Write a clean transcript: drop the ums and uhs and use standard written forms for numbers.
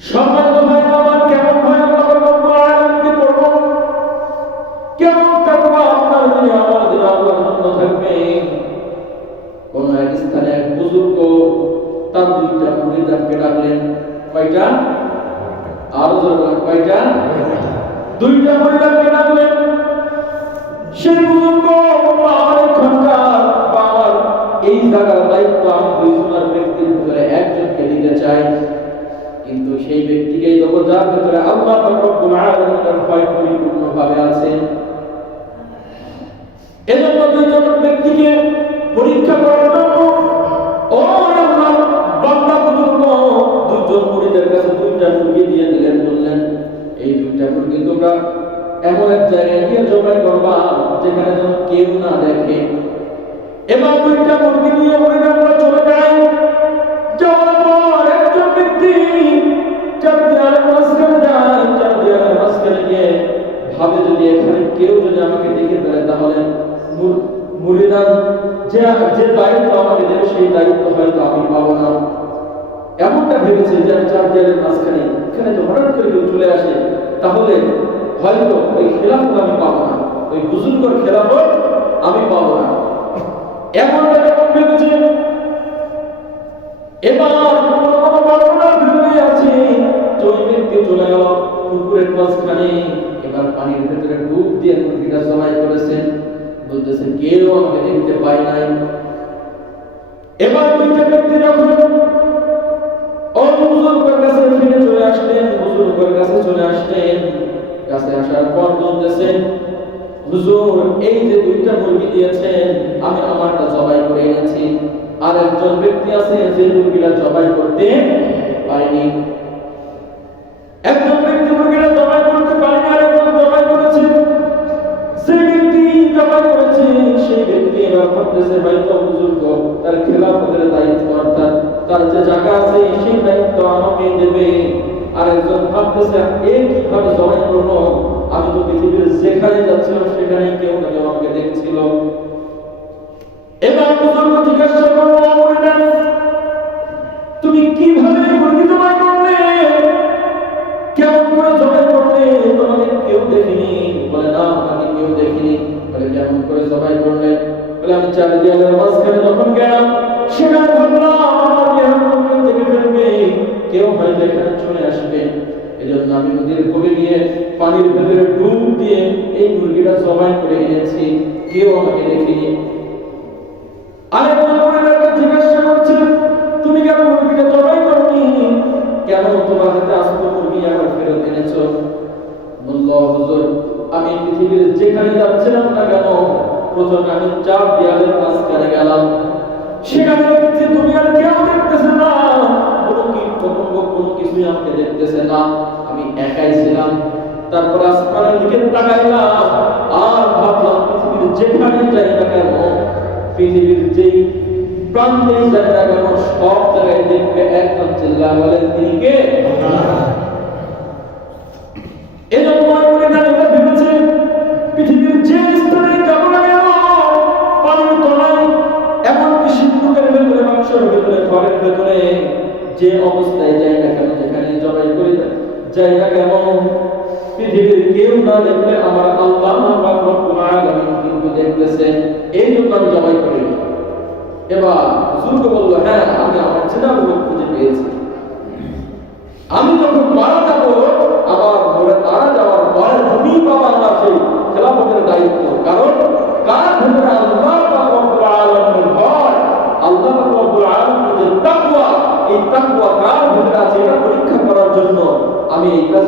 সম্মানিত ভাইরা আমার, কেমন ভাই আল্লাহ রব্বুল আলামিনকে করব, কেমন তাকওয়া আপনার দিলে আমার দিলে আল্লাহর জন্য থাকবে। কোন এক স্থানে এক বুজুর্গ তার দুইটা মুরিদকে ডাকলেন। কয়টা? আর জোরে কয়টা? দুইটা মুরিদকে ডাকলেন। সেই বুজুর্গ আমার এখানকার বা আমার এই জায়গার দায়িত্ব আমি দুইজনের ব্যক্তির ভিতরে একজনকে দিতে চাই, কিন্তু সেই ব্যক্তিকে যখন যার ভিতরে আল্লাহ রব্বুল আলামিনের ভয় পরিপূর্ণভাবে আছে, এজন্য দুইজন ব্যক্তিকে পরীক্ষা করার জন্য ও আল্লাহর বান্দা বুজুর্গ দুইজন মুরিদের কাছে দুইটা মুরগি দিয়ে দিলেন। বললেন, এই দুইটা মুরগি তোমরা এমন এক জায়গায় গিয়ে জবাই করবা যেখানে যেন কেউ না দেখে। এবার দুইটা মুরগি নিয়ে মুরিদরা চলে যায়। যাওয়ার পর একজন ব্যক্তি চার দেয়ালের মাঝখানে যায়। চার দেয়ালের মাঝখানে গিয়ে ভাবে, যদি এখানে কেউ যদি আমাকে দেখে ফেলে তাহলে মুরিদান যে দায়িত্ব আমাকে দেবে সেই দায়িত্ব হয়তো আমি পাবো না। এমনটা ভেবেছে যে আমি চার দেয়ালের মাঝখানে, এখানে তো হঠাৎ করে কেউ চলে আসে তাহলে হয়তো ওই খেলাফত আমি পাবো না, ওই বুজুর্গর খেলাফত আমি পাবো না, এমনটা যখন ভেবেছে। এবার কোনো বর্ণনার ভিতরে আছে ওই ব্যক্তি চলে গেল পুকুরের মাঝখানে। এবার পানির ভেতরে ডুব দিয়ে মুরগিটা জবাই করেছেন। বলতেছেন, কেউ আমাকে দেখতে পায় নাই। এবার দুইটা ব্যক্তি যখন ওই বুজুর্গের কাছে ফিরে চলে আসলেন, বুজুর্গের কাছে চলে আসলেন, কাছে আসার পর বলতেছেন, হুজুর, এই যে দুইটা মুরগি দিয়েছেন আমি আমারটা জবাই করে এনেছি, আর একজন ব্যক্তি আছে যে মুরগিটা জবাই করতে পারেনি। একজন ব্যক্তি মুরগিটা জবাই করতে পারেনি, আর একজন জবাই করেছে। সেই ব্যক্তি জবাই করেছে সেই ব্যক্তি এবার ভাবতেছে, হয়তো বুজুর্গ তার খেলাফতের দায়িত্ব অর্থাৎ তার যে জায়গা আছে সেই দায়িত্ব আমাকে দেবে। আর একজন ভাবতেছে, এই কিভাবে জবাই করবো, আমি তো পৃথিবীর যেখানে যাচ্ছিলাম সেখানে কেউ না কেউ আমাকে দেখছিল। এবার বুজুর্গ জিজ্ঞাসা করলো, তুমি কিভাবে মুরগি জবাই করলে, কেমন করে জবাই করলে, তোমাকে কেউ দেখেনি? বলে, না, আমাকে কেউ দেখেনি। বলে, কেমন করে জবাই করলে? বলে, আমি চার দেয়ালের মাঝখানে যখন গেলাম সেখানে ভাবলাম আমার কেউ দেখে ফেলবে, কেউ হয়তো এখানে চলে আসবে, এজন্য আমি নদীর কোলে গিয়ে পানির ভেতরে ডুব দিয়ে এই মুরগিটা জবাই করে এনেছি, কেউ আমাকে দেখেনি। আরেকজন মুরিদকে জিজ্ঞাসা করছে, তুমি কেন মুরগিটা জবাই করনি, কেন তোমার হাতে আস্ত মুরগি আবার ফেরত এনেছো? বলল, হুজুর, আমি পৃথিবীর যেখানে যাচ্ছিলাম না কেন প্রথমে আমি চার দেয়ালের মাঝখানে গেলাম, সেখানে দেখছি দুনিয়ার কেউ দেখতেছে না, কোনো কীট পতঙ্গ কোনো কিছুই আমাকে দেখতেছে না, আমি একাই ছিলাম। তারপর আসমানের দিকে তাকাইলাম আর ভাবলাম, পৃথিবীর যেখানে যাই না কেন, পৃথিবীর যেই প্রান্তে যাই না কেন, সব জায়গায় দেখবে একজন চিল্লা বলেন, তিনি কে? এজন্য মুরিদরা ভেবেছে, পৃথিবীর যে স্থানে যাব না কেন, পানির তলায়, এমনকি সিন্ধুকের ভেতরে, বাক্সের ভেতরে, ঘরের ভেতরে, যে অবস্থায় যাই না কেন, যেখানে জবাই করি যাই না কেন, পৃথিবীর কেউ না দেখলে আমার আল্লাহ রব্বুল আলামিন কিন্তু দেখতেছেন, এই জন্য আমি জবাই করিনি। এবার বুজুর্গ বলল, হ্যাঁ, আমি আমার চেনাগুলো খুঁজে পেয়েছি। আমি যখন মারা যাবো, আমার মারা যাওয়ার পরে তুমি বাবা আমার সেই খেলাফতের দায়িত্ব, কারণ কার ভেতরে আল্লাহ রব্বুল আলামিনের ভয়, আল্লাহ রব্বুল আলামিনের যে তাকওয়া, এই তাকওয়া কার ভেতরে আছে এটা পরীক্ষা করার জন্য আমি এই কাজ